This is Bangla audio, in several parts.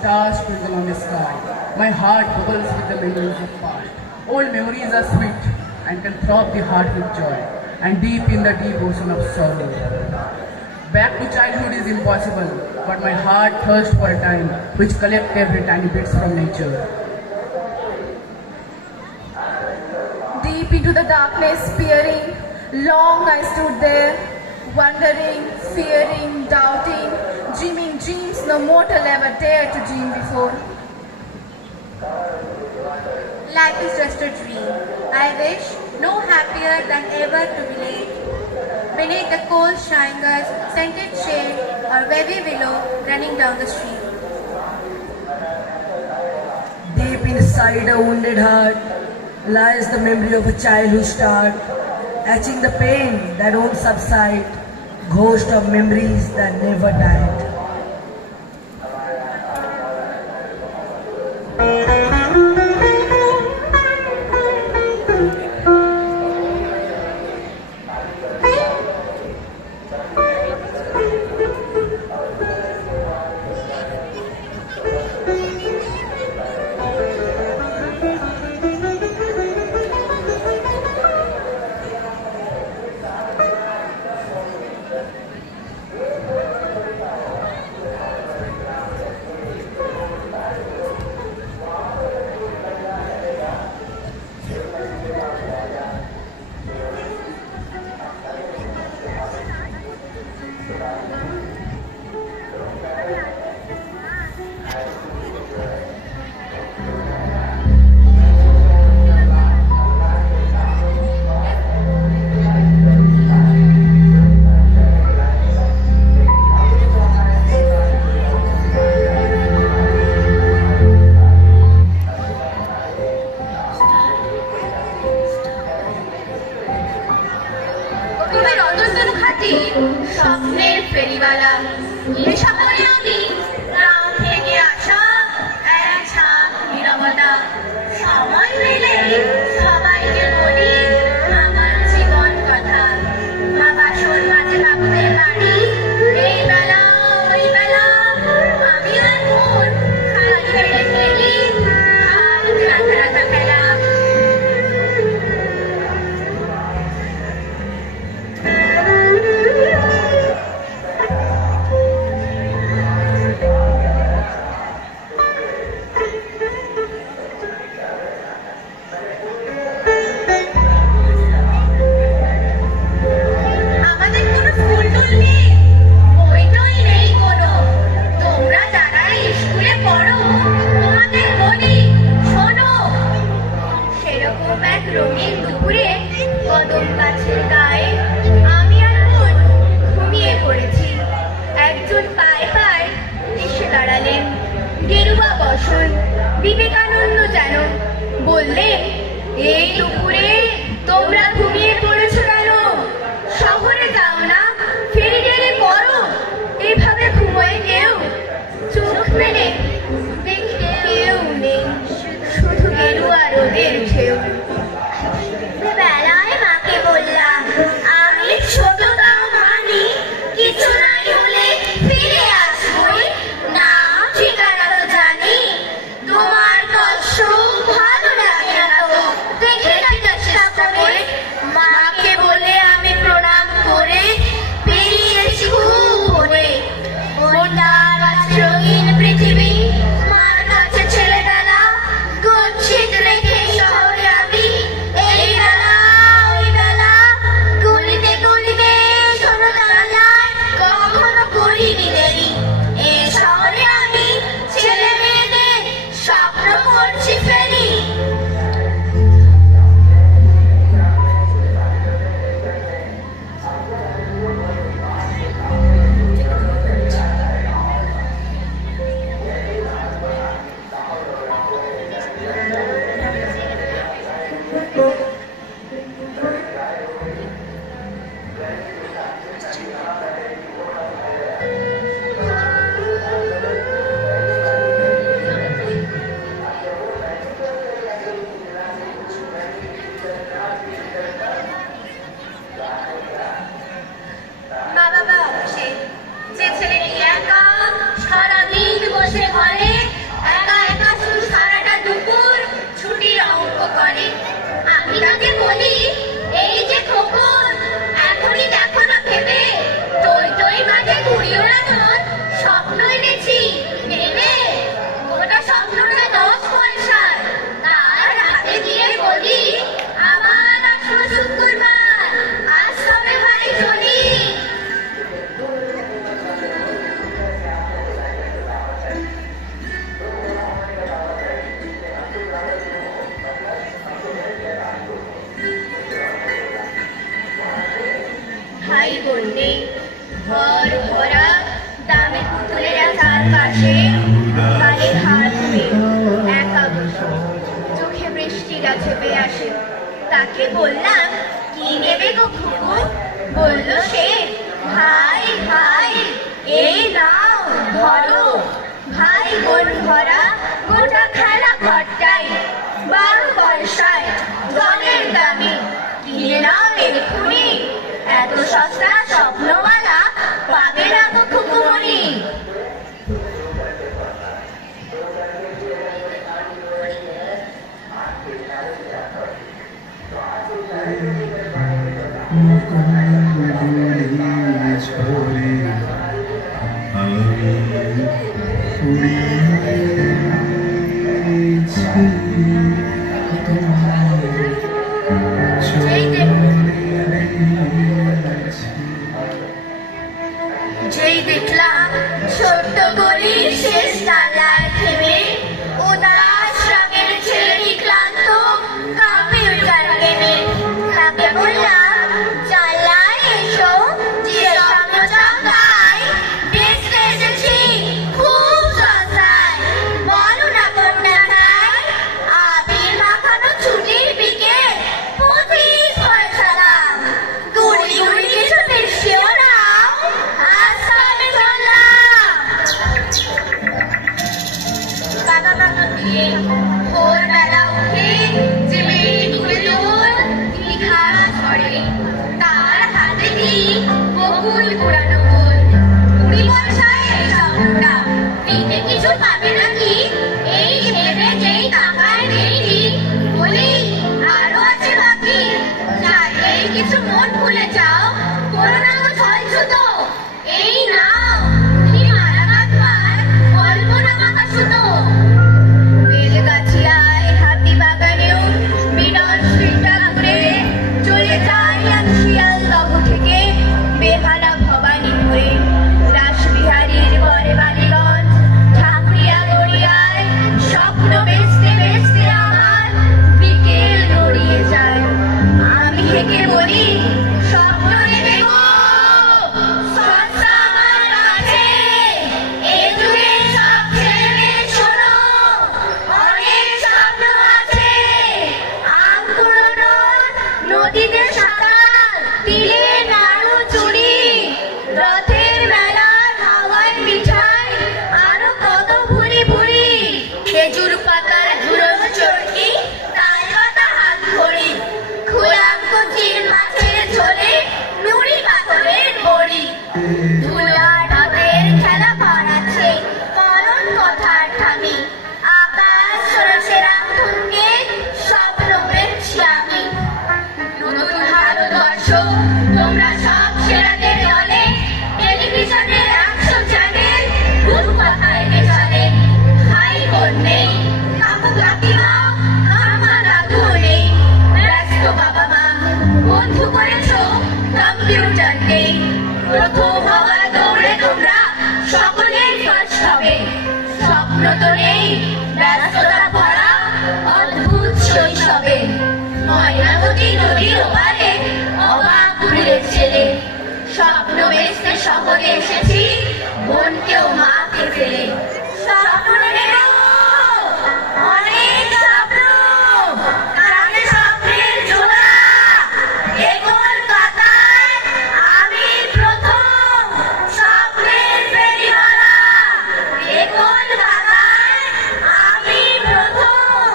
stars twinkle on the sky. My heart bubbles with the memories of past. Old memories are sweet and can throb the heart with joy, and deep in the deep ocean of sorrow. Back to childhood is impossible, but my heart thirsts for a time which collects every tiny bits from nature. Deep into the darkness peering, long I stood there, wondering, fearing, doubting, dreaming dreams no mortal ever dared to dream before. Life is just a dream. I wish no happier than ever to be late. Beneath the cold shingles, scented shade, or wavy willow running down the street. Deep inside a wounded heart lies the memory of a childhood start, etching the pain that won't subside, ghost of memories that never died. স্বপ্নের ফেরিওয়ালা নেশা করে আমি গ্রাম থেকে আসা এক ঝাঁক নীরবতা সময় পেলে সবাইকে বলি আমার জীবন কথা আকাশের মাঝে ভাবতে পারি এই বেলা ওই বেলা আমি আর মন খালি পেটে খেলি হাত রাখা রাখা খেলা রঙিন দুপুরে কদম গাছের গায়ে আমি আর মন ঘুমিয়ে পড়েছি। একজন পায়ে পায়ে এসে দাঁড়ালেন, গেরুয়া বসন বিবেকানন্দ যেন, বললেন, এই দুপুরে তোমরা ঘুমিয়ে পড়েছো কেন? শহরে যাও না, ফেরি টেনে পড়ো। এভাবে ঘুমোয় কেউ? চোখ মেলে দেখে কেউ নেই, শুধু গেরুয়া রোদের ঢেউ। বেলায় মাকে বললাম, আমি ছোট তাও মানি, কিছু নাই হলে ফিরে আসবই, নাম ঠিকানা তো জানি, তোমার কষ্ট ভালো লাগে না তো দেখে জানালার পাশে গালে হাত ধুয়ে একা বসে চোখে বৃষ্টিটা চেপে আসে। তাকে বললাম, কি নেবে গো খুকু? বলল সে, ভাই ভাই এই নাও ধরো। ভাই বোন ভরা গোটা খেলা ঘরটাই, 12 পয়সায় জলের দামে কিনে নাও এক্ষুনি। এত সস্তা স্বপ্নওয়ালা পাবে না গো খুকুমণি। যেই দেখলাম ছোট্ট গলির শেষ তালায় থেমে উদাস রঙের ছেলেটি ক্লান্ত কম্পিউটার গেমে, তাকে বললাম, চালায় এসো যে স্বপ্ন চাকায় দেখতে এসেছি খুব সস্তায়। বলো না কোনটা চাই? আবির মাখানো ছুটির পিকে 25 পয়সা দাম। গুড়ি গুড়ি কিছু মিশিয়েও নাও, আজ আমি চললাম। কাদা কাদা দিয়ে ভোরবেলা উঠে যে মেয়েটি তুলে দোল দীঘার ঝড়ে, তার হাতে দিই বকুল পুরানো গোল। 20 পয়সায় এই স্বপ্নটা দিতে কিছু পাবে নাকি? এই ভেবে যেই তাকায় মেয়েটি, বলি আরো আছে বাকি, চাইলেই কিছু মন ভুলে যাও, কোনো না গো ছয় ছুতো। এই নাও কি মারাঘাত পার কল্পনা মাখা সুতো। বেলগাছিয়ায় হাতিবাগানেও বিরল স্ট্রিটটা ঘুরে চলে যাই আমি শিয়ালদহ থেকে বেহালা ভবানীপুরে। রাসবিহারীর পরে বালিগঞ্জ ঝাঁকড়িয়া গড়িয়ায় স্বপ্ন বেচতে বেচতে আমার বিকেল গড়িয়ে যায়। আমি হেঁকে বলি, স্বপ্ন নেবে গো, সস্তা আমার কাছে। এ যুগে সব ছেলেমেয়ে শোনো, অনেক স্বপ্ন আছে। আম কুড়োনো, নদীতে সাঁতার, তিলে নাড়ু চুরি, রথের মেলার হাওয়ায় মিঠাই, আরো কত ভুরি ভুরি। খেজুর পাতার ধুলো চরকি, তাল পাতা হাত ঘড়ি, খুলাম কুচির মাছের ঝোলে, নুড়ি পাথরের বড়ি। ধুলার ঢাকের খেলা করাচ্ছে করণ কথার ঠামি, আকাশ সরসে রামধনকে স্বপ্ন পেয়েছি আমি। নতুন ভারতবর্ষ তোমরা সব সেরাদের দলে, টেলিভিশনের 100 চ্যানেল ভুল কথা এনে চলে। ভাই বোন নেই, কাকু কাকিমা, কাকা দাদুও নেই, ব্যস্ত বাবা মা, বন্ধু করেছো কম্পিউটার নেই। প্রথম হওয়ার দৌড়ে তোমরা সকলেই ফার্স্ট হবে, স্বপ্ন তো নেই, ব্যস্ততা ভরা অদ্ভুত শৈশবে। ময়নামতি নদীর ওপারে অবাক কুড়ির ছেলে, স্বপ্ন বেচতে শহরে এসেছি বোনকেও মাকে ফেলে। স্বপ্ন নেবে গো, অনেক স্বপ্ন, গ্রামে স্বপ্নের জোড়া। এ কলকাতায় আমি প্রথম স্বপ্নের ফেরিওয়ালা। এ কলকাতায় আমি প্রথম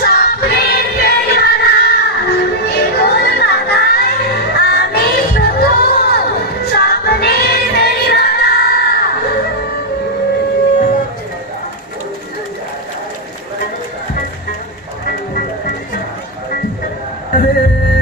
স্বপ্নের ফেরিওয়ালা। এ কলকাতায় আমি প্রথম স্বপ্নের ফেরিওয়ালা। Hey!